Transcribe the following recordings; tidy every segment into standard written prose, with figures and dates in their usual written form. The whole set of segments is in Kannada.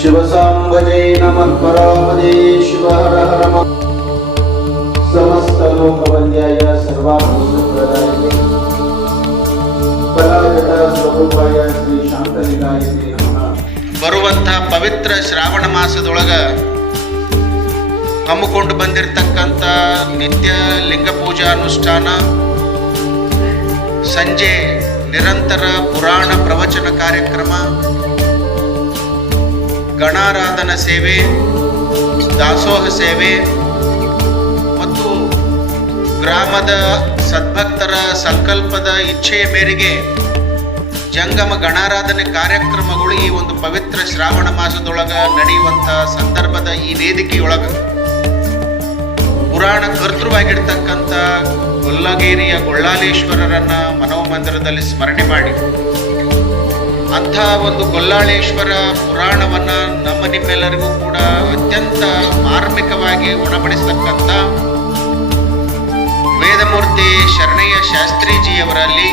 ಶಿವಸಾಂಬಜೈ ನಮಃ ಪರಾಪದೇ ಶಿವ ಹರ ಹರ ಸಮಸ್ತ ಲೋಕವಂದ್ಯಾಯ ಸರ್ವಾತ್ಮಪ್ರದಾಯ ಕಲಾಜಟ ಸ್ವರೂಪಾಯ ಶ್ರೀ ಶಾಂತಲಿಂಗಾಯ ನಮಃ. ಬರುವಂಥ ಪವಿತ್ರ ಶ್ರಾವಣ ಮಾಸದೊಳಗ ಹಮ್ಮಿಕೊಂಡು ಬಂದಿರತಕ್ಕಂಥ ನಿತ್ಯ ಲಿಂಗ ಪೂಜಾ ಅನುಷ್ಠಾನ, ಸಂಜೆ ನಿರಂತರ ಪುರಾಣ ಪ್ರವಚನ ಕಾರ್ಯಕ್ರಮ, ಗಣಾರಾಧನ ಸೇವೆ, ದಾಸೋಹ ಸೇವೆ ಮತ್ತು ಗ್ರಾಮದ ಸದ್ಭಕ್ತರ ಸಂಕಲ್ಪದ ಇಚ್ಛೆಯ ಮೇರೆಗೆ ಜಂಗಮ ಗಣಾರಾಧನೆ ಕಾರ್ಯಕ್ರಮಗಳು ಈ ಒಂದು ಪವಿತ್ರ ಶ್ರಾವಣ ಮಾಸದೊಳಗ ನಡೆಯುವಂಥ ಸಂದರ್ಭದ ಈ ವೇದಿಕೆಯೊಳಗ ಪುರಾಣ ಕರ್ತೃವಾಗಿರ್ತಕ್ಕಂಥ ಗೊಲ್ಲಗೇರಿಯ ಗೊಳ್ಳಾಲೇಶ್ವರರನ್ನ ಮನೋಮಂದಿರದಲ್ಲಿ ಸ್ಮರಣೆ ಮಾಡಿ ಅಂಥ ಒಂದು ಗೊಲ್ಲಾಳೇಶ್ವರ ಪುರಾಣವನ್ನು ನಮ್ಮ ನಿಮ್ಮೆಲ್ಲರಿಗೂ ಕೂಡ ಅತ್ಯಂತ ಮಾರ್ಮಿಕವಾಗಿ ಉಣಬಡಿಸತಕ್ಕಂಥ ವೇದಮೂರ್ತಿ ಶರಣಯ್ಯ ಶಾಸ್ತ್ರೀಜಿಯವರಲ್ಲಿ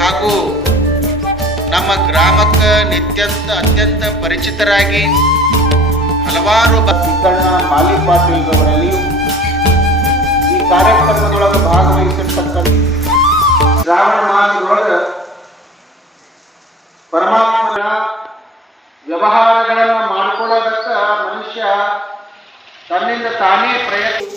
ಹಾಗೂ ನಮ್ಮ ಗ್ರಾಮಕ್ಕೆ ಅತ್ಯಂತ ಪರಿಚಿತರಾಗಿ ಹಲವಾರು ಮಾಲಿ ಪಾಟೀಲ್ ಅವರಲ್ಲಿಯೂ ಈ ಕಾರ್ಯಕ್ರಮದೊಳಗೆ ಭಾಗವಹಿಸಿರ್ತಕ್ಕಂಥ ಶ್ರಾವಣ ಮಾಸದೊಳಗೆ ಪರಮಾತ್ಮನ ವ್ಯವಹಾರಗಳನ್ನು ಮಾಡಿಕೊಳ್ಳೋದಕ್ಕ ಮನುಷ್ಯ ತನ್ನಿಂದ ತಾನೇ ಪ್ರಯತ್ನ